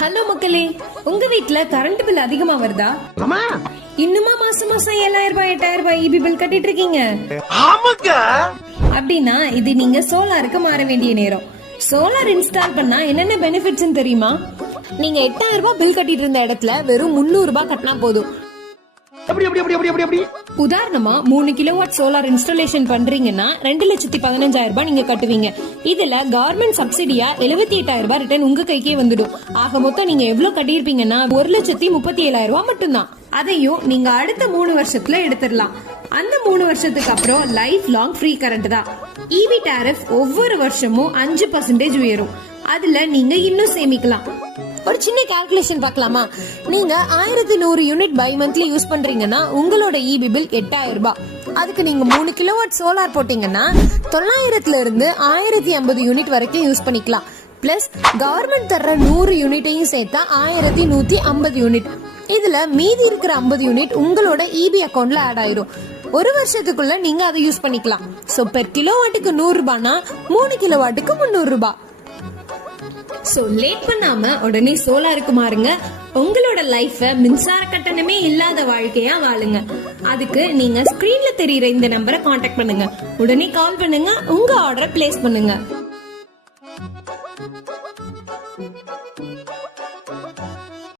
Hello மக்களே, உங்க வீட்ல கரண்ட் பில் அதிகமா வருதா? இன்னுமா மாசம் மாசம் 7000 ரூபாய் 8000 ரூபாய் இபி பில் கட்டிட்டு இருக்கீங்க? அப்படின்னா இது நீங்க சோலாருக்கு மாற வேண்டிய நேரம். சோலார் இன்ஸ்டால் பண்ணா என்னென்ன பெனிஃபிட்ஸ் தெரியுமா? நீங்க 8000 ரூபாய் பில் கட்டிட்டு இருந்த இடத்துல வெறும் 300 ரூபாய் கட்டினா போதும். உதாரணமா 3 கிலோவாட் சோலார் இன்ஸ்டாலேஷன் பண்றீங்கன்னா 2,15,000 ரூபாய் நீங்க கட்டுவீங்க. இதுல கவர்மெண்ட் சப்சிடியா 78,000 ரூபாய் ரிட்டர்ன் உங்க கைக்கே வந்துடும். ஆக மொத்தம் நீங்க எவ்வளவு கட்டியிருப்பீங்கன்னா 1,37,000 ரூபாய் மட்டும்தான். அதையும் நீங்க அடுத்த 3 வருஷத்துல எடுத்துடலாம். அந்த 3 வருஷத்துக்கு அப்புறம் லைஃப் லாங் ஃப்ரீ கரண்ட் தான். இபி டாரிஃப் ஒவ்வொரு வருஷமும் 5% உயரும். அதுல நீங்க இன்னும் சேமிக்கலாம். ஒரு சின்ன கால்குலேஷன் பார்க்கலாமா? நீங்க 1100 யூனிட் பை மந்த்லி யூஸ் பண்றீங்கன்னா உங்களோட இபி பில் 8000 ரூபாய். அதுக்கு நீங்க 3 கிலோவாட் சோலார் போட்டீங்கன்னா 900 இருந்து 1050 யூனிட் வரைக்கும் யூஸ் பண்ணிக்கலாம். பிளஸ் கவர்மெண்ட் தர்ற 100 யூனிட்டையும் சேர்த்தா 1150 யூனிட். இதுல மீதி இருக்கிற 50 யூனிட் உங்களோட இபி அக்கௌண்ட்ல ஆட் ஆயிரும். ஒரு வருஷத்துக்குள்ள நீங்க அதை யூஸ் பண்ணிக்கலாம். சோ பெர் கிலோவாட்டுக்கு 100 ரூபாய்னா 3 கிலோவாட்டுக்கு 300 ரூபாய். சோ லேட் பண்ணாம உடனே சோலாருக்கு மாறுங்க. உங்களோட லைஃப மின்சார கட்டணமே இல்லாத வாழ்க்கையா வாழுங்க. அதுக்கு நீங்க ஸ்கிரீன்ல தெரியுற இந்த நம்பரை காண்டாக்ட் பண்ணுங்க. உடனே கால் பண்ணுங்க, உங்க ஆர்டரை பிளேஸ் பண்ணுங்க.